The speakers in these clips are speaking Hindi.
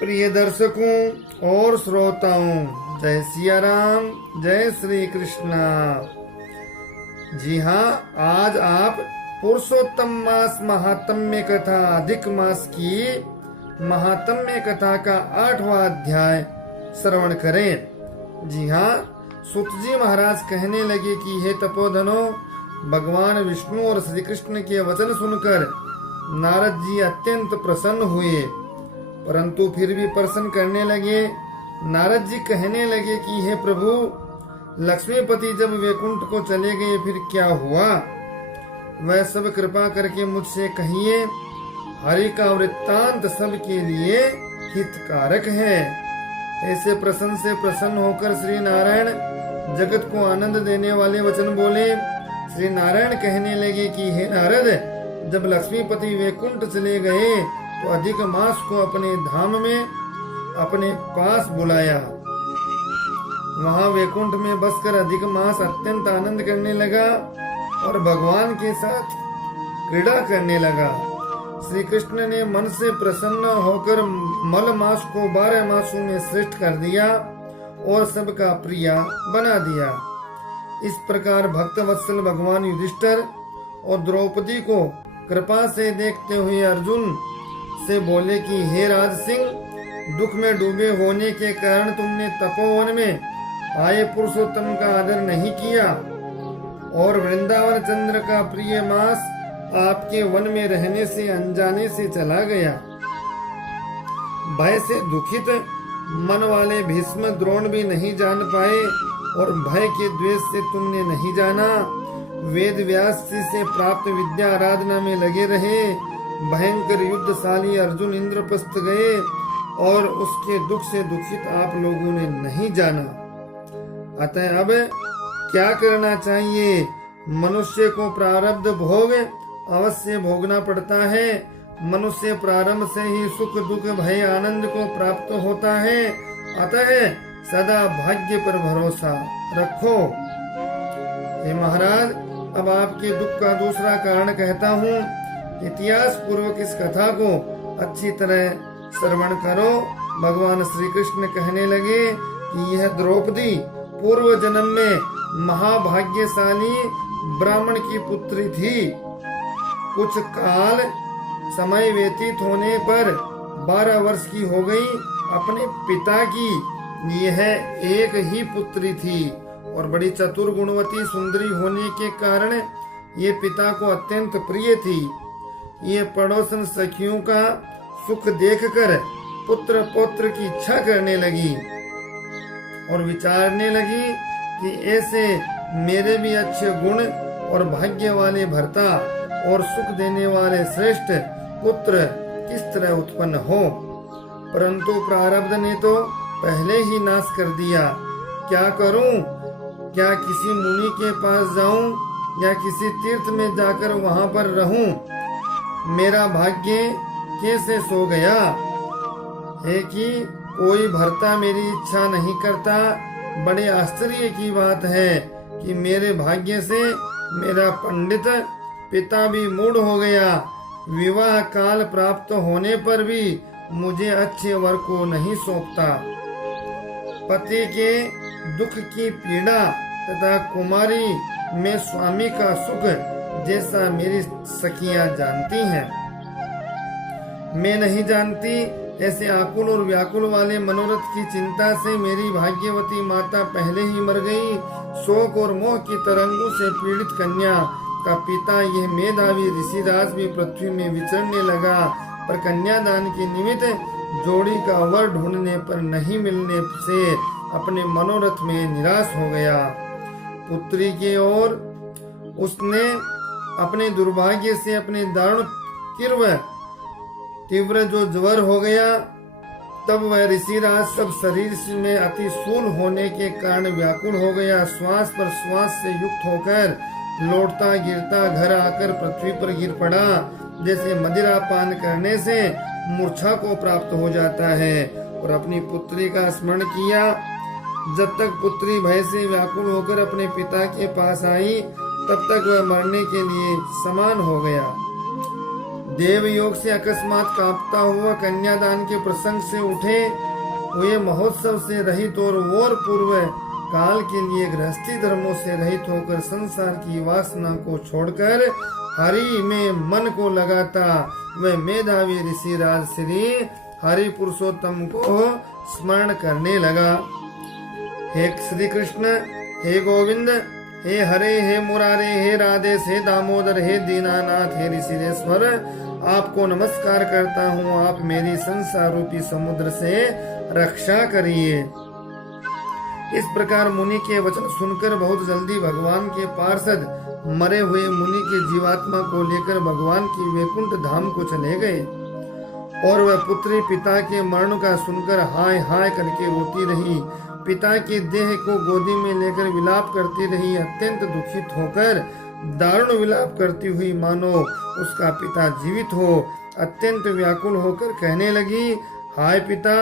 प्रिय दर्शकों और श्रोताओं, जय सिया राम, जय श्री कृष्णा। जी हाँ, आज आप पुरुषोत्तम मास महात्म्य कथा अधिक मास की महात्म्य कथा का 8वां अध्याय श्रवण करें। जी हाँ, सुत जी महाराज कहने लगे कि हे तपोधनो, भगवान विष्णु और श्री कृष्ण के वचन सुनकर नारद जी अत्यंत प्रसन्न हुए, परंतु फिर भी प्रश्न करने लगे। नारद जी कहने लगे कि हे प्रभु, लक्ष्मीपति जब वैकुंठ को चले गए फिर क्या हुआ? वह सब कृपा करके मुझसे कहिए। हरि का वृत्तांत सबके लिए हितकारक है। ऐसे प्रसन्न से प्रसन्न होकर श्री नारायण जगत को आनंद देने वाले वचन बोले। श्री नारायण कहने लगे कि हे नारद, जब लक्ष्मीपति वैकुंठ चले गए तो अधिक मास को अपने धाम में अपने पास बुलाया। वहां वैकुंठ में बसकर अधिक मास अत्यंत आनंद करने लगा और भगवान के साथ क्रीड़ा करने लगा। श्री कृष्ण ने मन से प्रसन्न होकर मल मास को 12 मासों में श्रेष्ठ कर दिया और सबका प्रिय बना दिया। इस प्रकार भक्त वत्सल भगवान युधिष्ठिर और द्रौपदी को कृपा से देखते हुए अर्जुन से बोले कि हे राज सिंह, दुख में डूबे होने के कारण तुमने तपोवन में आए पुरुषोत्तम का आदर नहीं किया और वृंदावन चंद्र का प्रिय मास आपके वन में रहने से अनजाने से चला गया। भय से दुखित मन वाले भीष्म द्रोण भी नहीं जान पाए और भय के द्वेष से तुमने नहीं जाना। वेद व्यास जी से प्राप्त विद्या आराधना में लगे रहे। भयंकर युद्धशाली अर्जुन इंद्रप्रस्थ गए और उसके दुख से दुखित आप लोगों ने नहीं जाना। अतः अब क्या करना चाहिए? मनुष्य को प्रारब्ध भोग अवश्य भोगना पड़ता है। मनुष्य प्रारंभ से ही सुख दुख भय आनंद को प्राप्त होता है। अतः सदा भाग्य पर भरोसा रखो। हे महाराज, अब आपके दुख का दूसरा कारण कहता हूँ। इतिहास पूर्वक इस कथा को अच्छी तरह श्रवण करो। भगवान श्री कृष्ण कहने लगे कि यह द्रौपदी पूर्व जन्म में महाभाग्यशाली ब्राह्मण की पुत्री थी। कुछ काल समय व्यतीत होने पर 12 वर्ष की हो गई। अपने पिता की यह एक ही पुत्री थी और बड़ी चतुर गुणवती सुंदरी होने के कारण ये पिता को अत्यंत प्रिय थी। ये पड़ोसन सखियों का सुख देखकर पुत्र पौत्र की इच्छा करने लगी और विचारने लगी कि ऐसे मेरे भी अच्छे गुण और भाग्य वाले भर्ता और सुख देने वाले श्रेष्ठ पुत्र किस तरह उत्पन्न हो। परंतु प्रारब्ध ने तो पहले ही नाश कर दिया। क्या करूं? क्या किसी मुनि के पास जाऊं या किसी तीर्थ में जाकर वहां पर रहूं? मेरा भाग्य कैसे सो गया है कि कोई भर्ता मेरी इच्छा नहीं करता। बड़े आश्चर्य की बात है कि मेरे भाग्य से मेरा पंडित पिता भी मूढ़ हो गया। विवाह काल प्राप्त होने पर भी मुझे अच्छे वर को नहीं सौंपता। पति के दुख की पीड़ा तथा कुमारी में स्वामी का सुख जैसा मेरी सखियां जानती हैं, मैं नहीं जानती। ऐसे आकुल और व्याकुल वाले मनोरथ की चिंता से मेरी भाग्यवती माता पहले ही मर गई। शोक और मोह की तरंगों से पीड़ित कन्या का पिता यह मेधावी ऋषिराज भी पृथ्वी में विचरने लगा, पर कन्यादान के निमित्त जोड़ी का वर ढूंढने पर नहीं मिलने से अपने मनोरथ में निराश हो गया। पुत्री की ओर उसने अपने दुर्भाग्य से अपने दारुण तीव्र जो ज्वर हो गया, तब वह ऋषिराज सब शरीर में अति स्थूल होने के कारण व्याकुल हो गया। श्वास पर श्वास से युक्त होकर लौटता गिरता घर आकर पृथ्वी पर गिर पड़ा। जैसे मदिरा पान करने से मूर्छा को प्राप्त हो जाता है। और अपनी पुत्री का स्मरण किया। जब तक पुत्री भय से व्याकुल होकर अपने पिता के पास आई, तब तक वह मरने के लिए समान हो गया। देवयोग से अकस्मात कांपता हुआ कन्यादान के प्रसंग से उठे हुए महोत्सव से रहित और पूर्व काल के लिए गृहस्थी धर्मों से रहित होकर संसार की वासना को छोड़कर हरि में मन को लगाता वह मेधावी ऋषि राज श्री हरि पुरुषोत्तम को स्मरण करने लगा। हे श्री कृष्ण, हे गोविंद, हे हरे, हे मुरारे, हे राधे, हे दामोदर, हे दीनानाथ, हे ऋषिरेश्वर, आपको नमस्कार करता हूँ। आप मेरी संसार रूपी समुद्र से रक्षा करिए। इस प्रकार मुनि के वचन सुनकर बहुत जल्दी भगवान के पार्षद मरे हुए मुनि के जीवात्मा को लेकर भगवान की वैकुंठ धाम को चले गए और वह पुत्री पिता के मरण का सुनकर हाय हाय करके रोती रही। पिता के देह को गोदी में लेकर विलाप करती रही। अत्यंत दुखित होकर दारुण विलाप करती हुई मानो उसका पिता जीवित हो अत्यंत व्याकुल होकर कहने लगी, हाय पिता,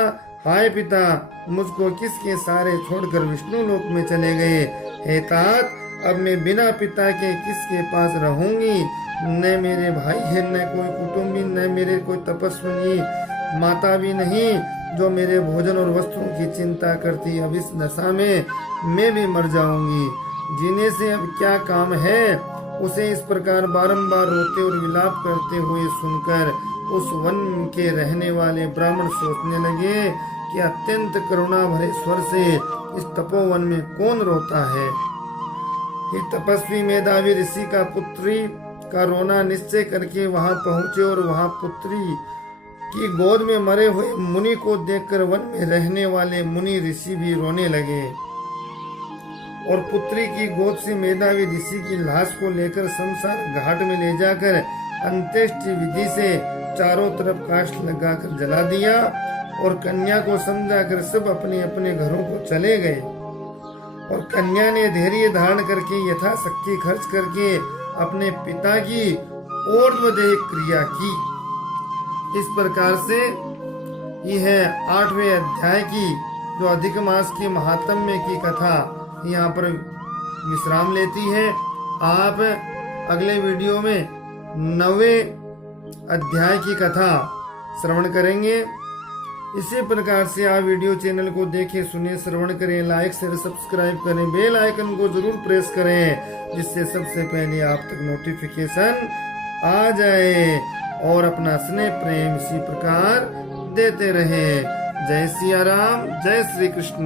हाय पिता, मुझको किसके सारे छोड़कर विष्णु लोक में चले गए। हे तात, अब मैं बिना पिता के किसके पास रहूंगी। न मेरे भाई है, न कोई कुटुंबी, न मेरे कोई तपस्विनी माता भी नहीं जो मेरे भोजन और वस्त्रों की चिंता करती। अब इस दशा में मैं भी मर जाऊंगी। जीने से अब क्या काम है। उसे इस प्रकार बारंबार रोते और विलाप करते हुए सुनकर उस वन के रहने वाले ब्राह्मण सोचने लगे कि अत्यंत करुणा भरे स्वर से इस तपोवन में कौन रोता है। ये तपस्वी मेधावी ऋषि का पुत्री का रोना निश्चय करके वहां पहुंचे और वहां पुत्री की गोद में मरे हुए मुनि को देखकर वन में रहने वाले मुनि ऋषि भी रोने लगे और पुत्री की गोद से मेधावी ऋषि की लाश को लेकर शमशान घाट में ले जाकर अंत्येष्टि विधि से चारों तरफ काष्ठ लगाकर जला दिया और कन्या को समझाकर सब अपने अपने घरों को चले गए। और कन्या ने धैर्य धारण करके यथाशक्ति खर्च करके अपने पिता की ऊर्ध्वदेह क्रिया की। इस प्रकार से यह 8वें अध्याय की जो अधिक मास के महात्म्य की कथा यहाँ पर विश्राम लेती है। आप अगले वीडियो में 9वें अध्याय की कथा श्रवण करेंगे। इसी प्रकार से आप वीडियो चैनल को देखें, सुने, श्रवण करें, लाइक शेयर सब्सक्राइब करें, बेल आइकन को जरूर प्रेस करें जिससे सबसे पहले आप तक नोटिफिकेशन आ जाए और अपना स्नेह प्रेम इसी प्रकार देते रहे। जय सिया राम, जय श्री कृष्ण।